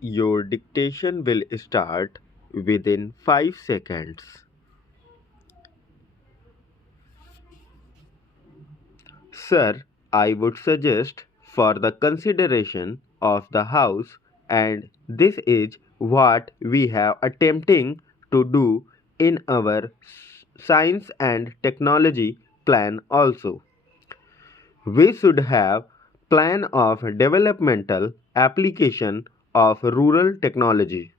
Your dictation will start within 5 seconds. Sir, I would suggest for the consideration of the House, and this is what we have attempting to do in our science and technology plan also. We should have plan of developmental application of rural technology.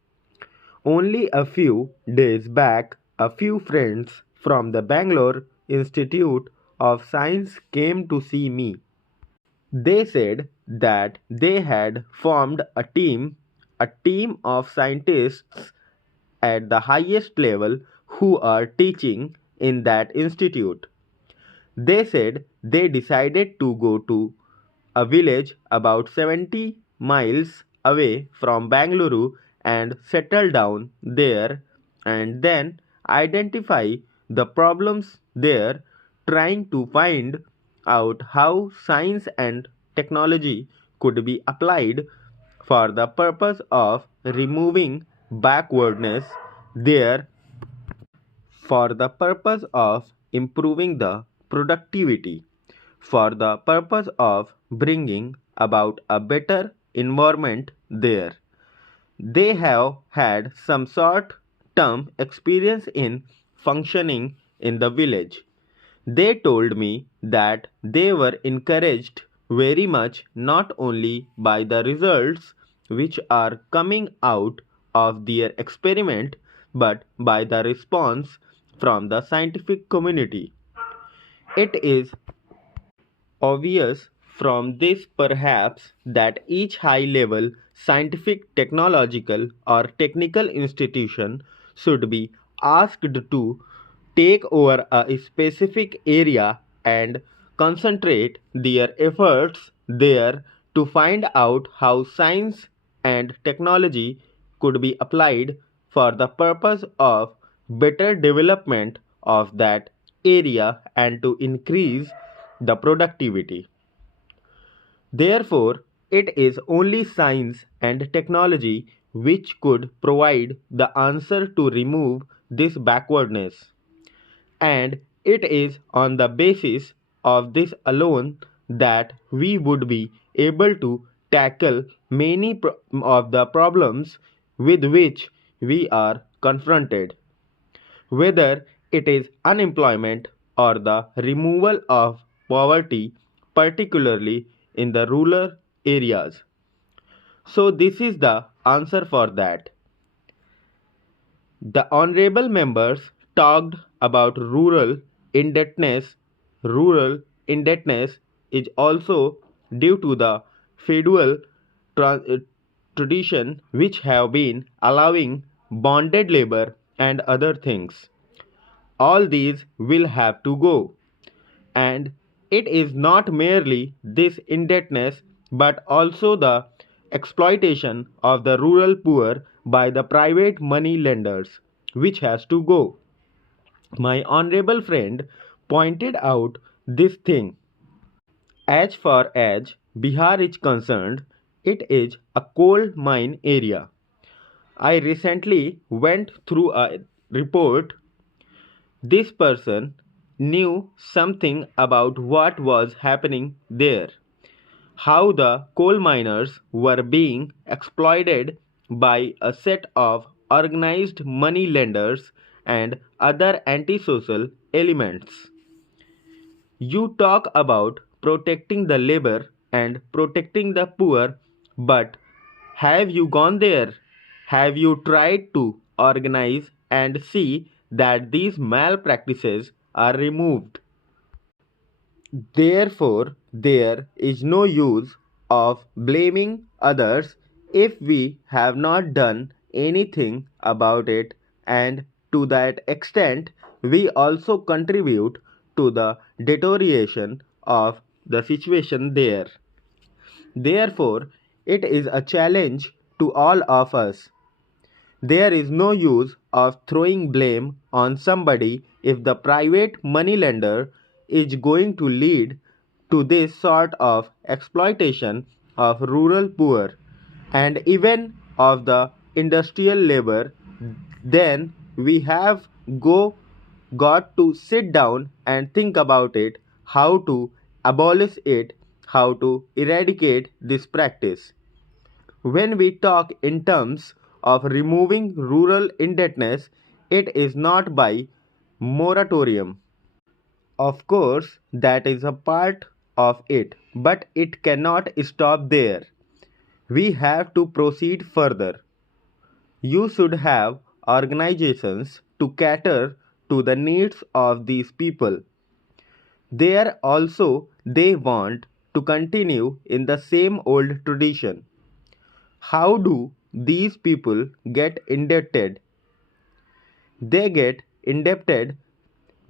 Only a few days back, a few friends from the Bangalore Institute of Science came to see me. They said that they had formed a team of scientists at the highest level who are teaching in that institute. They said they decided to go to a village about 70 miles away from Bangalore and settle down there and then identify the problems there, trying to find out how science and technology could be applied for the purpose of removing backwardness there, for the purpose of improving the productivity, for the purpose of bringing about a better environment there. They have had some short term experience in functioning in the village. They told me that they were encouraged very much not only by the results which are coming out of their experiment but by the response from the scientific community. It is obvious from this perhaps that each high level scientific, technological, or technical institution should be asked to take over a specific area and concentrate their efforts there to find out how science and technology could be applied for the purpose of better development of that area and to increase the productivity. Therefore, it is only science and technology which could provide the answer to remove this backwardness. And it is on the basis of this alone that we would be able to tackle many of the problems with which we are confronted, whether it is unemployment or the removal of poverty, particularly in the rural areas. So, this is the answer for that. The honorable members talked about indebtedness. Rural indebtedness is also due to the feudal tradition which have been allowing bonded labor and other things. All these will have to go. And it is not merely this indebtedness but also the exploitation of the rural poor by the private money lenders which has to go. My honorable friend pointed out this thing. As far as Bihar is concerned, it is a coal mine area. I recently went through a report. This person knew something about what was happening there, how the coal miners were being exploited by a set of organized money lenders and other antisocial elements. You talk about protecting the labor and protecting the poor, but have you gone there? Have you tried to organize and see that these malpractices are removed? Therefore, there is no use of blaming others if we have not done anything about it, and to that extent, we also contribute to the deterioration of the situation there. Therefore, it is a challenge to all of us. There is no use of throwing blame on somebody if the private moneylender is going to lead to this sort of exploitation of rural poor and even of the industrial labor, then we have got to sit down and think about it, how to abolish it, how to eradicate this practice. When we talk in terms of removing rural indebtedness, it is not by moratorium. Of course, that is a part of it, but it cannot stop there. We have to proceed further. You should have organizations to cater to the needs of these people. There also they want to continue in the same old tradition. How do these people get indebted? They get indebted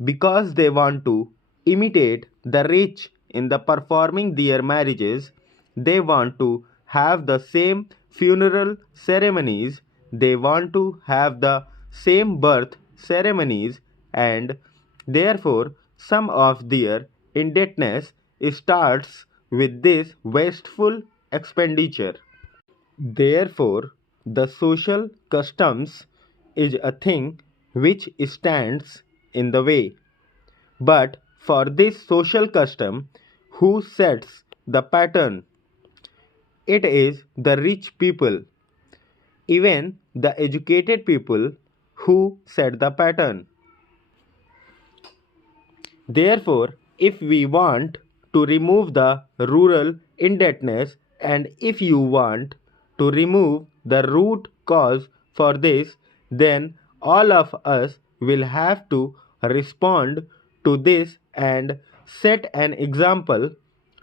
because they want to imitate the rich in the performing their marriages. They want to have the same funeral ceremonies, they want to have the same birth ceremonies, and therefore some of their indebtedness starts with this wasteful expenditure. Therefore, the social customs is a thing which stands in the way. But for this social custom, who sets the pattern? It is the rich people, even the educated people who set the pattern. Therefore, if we want to remove the rural indebtedness and if you want to remove the root cause for this, then all of us will have to respond to this and set an example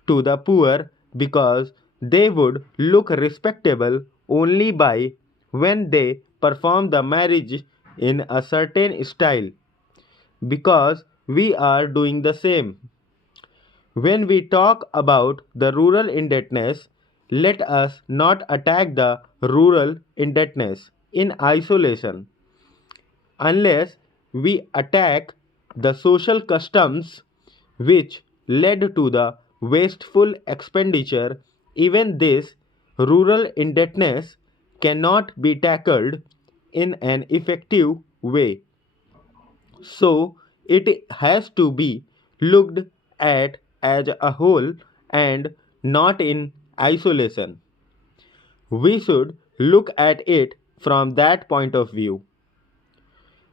to the poor, because they would look respectable only by when they perform the marriage in a certain style, because we are doing the same. When we talk about the rural indebtedness, let us not attack the rural indebtedness in isolation. Unless we attack the social customs which led to the wasteful expenditure, even this rural indebtedness cannot be tackled in an effective way. So it has to be looked at as a whole and not in isolation. We should look at it from that point of view.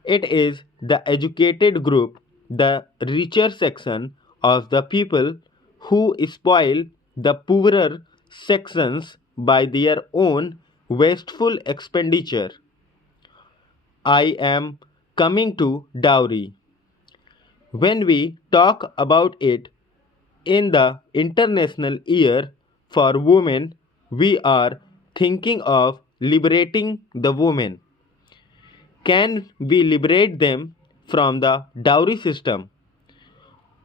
It is the educated group, the richer section of the people, who spoil the poorer sections by their own wasteful expenditure. I am coming to dowry. When we talk about it in the International Year for Women, we are thinking of liberating the women. Can we liberate them from the dowry system?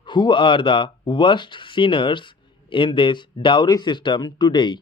Who are the worst sinners in this dowry system today?